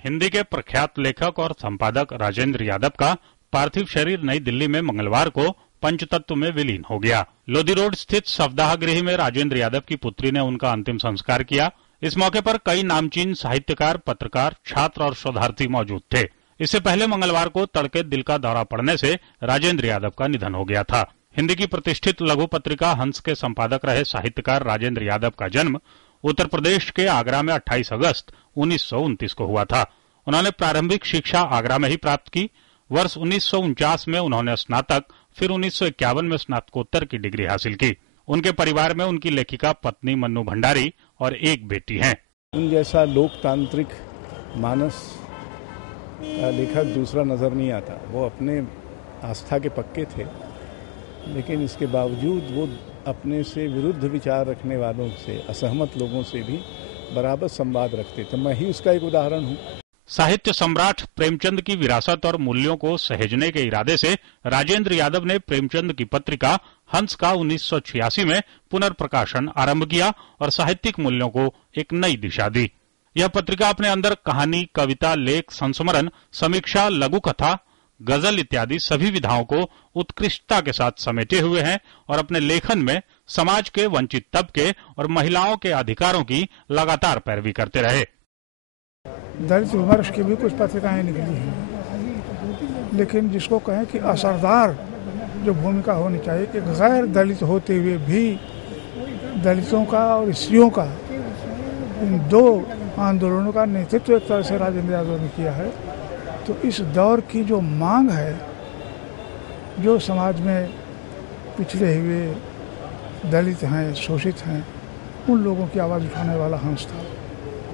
हिंदी के प्रख्यात लेखक और संपादक राजेंद्र यादव का पार्थिव शरीर नई दिल्ली में मंगलवार को पंचतत्व में विलीन हो गया। लोधी रोड स्थित शवदाह गृह में राजेंद्र यादव की पुत्री ने उनका अंतिम संस्कार किया। इस मौके पर कई नामचीन साहित्यकार, पत्रकार, छात्र और शोधार्थी मौजूद थे। इससे पहले मंगलवार को तड़के दिल का दौरा पड़ने से राजेंद्र यादव का निधन हो गया था। हिंदी की प्रतिष्ठित लघु पत्रिका हंस के संपादक रहे साहित्यकार राजेंद्र यादव का जन्म उत्तर प्रदेश के आगरा में 28 अगस्त 1929 को हुआ था। उन्होंने प्रारंभिक शिक्षा आगरा में ही प्राप्त की। वर्ष 1949 में उन्होंने स्नातक, फिर 1951 में स्नातकोत्तर की डिग्री हासिल की। उनके परिवार में उनकी लेखिका पत्नी मन्नू भंडारी और एक बेटी है। उन जैसा लोकतांत्रिक मानस का लेखक दूसरा नजर नहीं आता। वो अपने आस्था के पक्के थे, लेकिन इसके बावजूद वो अपने से विरुद्ध विचार रखने वालों से, असहमत लोगों से भी बराबर संवाद रखते थे। मैं ही उसका एक उदाहरण हूँ। साहित्य सम्राट प्रेमचंद की विरासत और मूल्यों को सहेजने के इरादे से राजेंद्र यादव ने प्रेमचंद की पत्रिका हंस का 1986 में पुनर्प्रकाशन आरंभ किया और साहित्यिक मूल्यों को एक नई दिशा दी। यह पत्रिका अपने अंदर कहानी, कविता, लेख, संस्मरण, समीक्षा, लघु कथा, गजल इत्यादि सभी विधाओं को उत्कृष्टता के साथ समेटे हुए हैं और अपने लेखन में समाज के वंचित तबके और महिलाओं के अधिकारों की लगातार पैरवी करते रहे। दलित विमर्श की भी कुछ पत्रिकाएं निकली हैं, लेकिन जिसको कहें कि असरदार जो भूमिका होनी चाहिए कि गैर दलित होते हुए भी दलितों का और स्त्रियों का इन दो आंदोलनों का नेतृत्व एक तरह से राजेंद्र यादव ने किया है। तो इस दौर की जो मांग है, जो समाज में पिछड़े हुए दलित हैं, शोषित हैं, उन लोगों की आवाज़ उठाने वाला हंस था।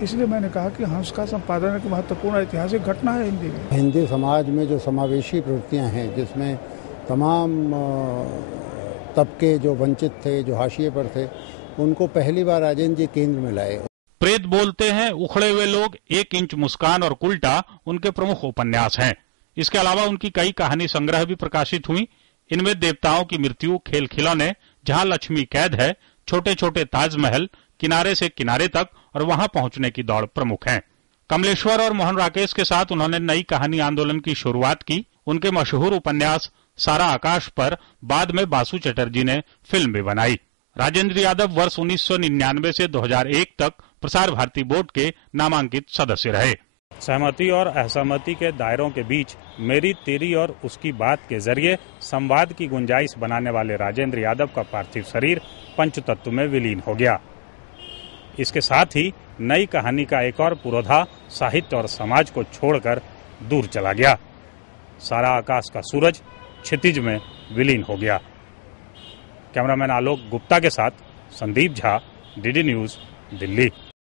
इसलिए मैंने कहा कि हंस का संपादन एक महत्वपूर्ण ऐतिहासिक घटना है हिंदी में। हिंदी समाज में जो समावेशी प्रवृत्तियां हैं, जिसमें तमाम तबके जो वंचित थे, जो हाशिए पर थे, उनको पहली बार राजेंद्र जी केंद्र में लाए। प्रेत बोलते हैं, उखड़े हुए लोग, 1 इंच मुस्कान और कुल्टा उनके प्रमुख उपन्यास हैं। इसके अलावा उनकी कई कहानी संग्रह भी प्रकाशित हुई। इनमें देवताओं की मृत्यु, खेल खिलौने, जहां लक्ष्मी कैद है, छोटे छोटे ताजमहल, किनारे से किनारे तक और वहां पहुंचने की दौड़ प्रमुख हैं। कमलेश्वर और मोहन राकेश के साथ उन्होंने नई कहानी आंदोलन की शुरुआत की। उनके मशहूर उपन्यास सारा आकाश पर बाद में बासु चटर्जी ने फिल्म भी बनाई। राजेंद्र यादव वर्ष 1999 से 2001 तक प्रसार भारती बोर्ड के नामांकित सदस्य रहे। सहमति और असहमति के दायरों के बीच मेरी, तेरी और उसकी बात के जरिए संवाद की गुंजाइश बनाने वाले राजेंद्र यादव का पार्थिव शरीर पंचतत्व में विलीन हो गया। इसके साथ ही नई कहानी का एक और पुरोधा साहित्य और समाज को छोड़कर दूर चला गया। सारा आकाश का सूरज क्षितिज में विलीन हो गया। कैमरामैन आलोक गुप्ता के साथ संदीप झा, डीडी न्यूज, दिल्ली।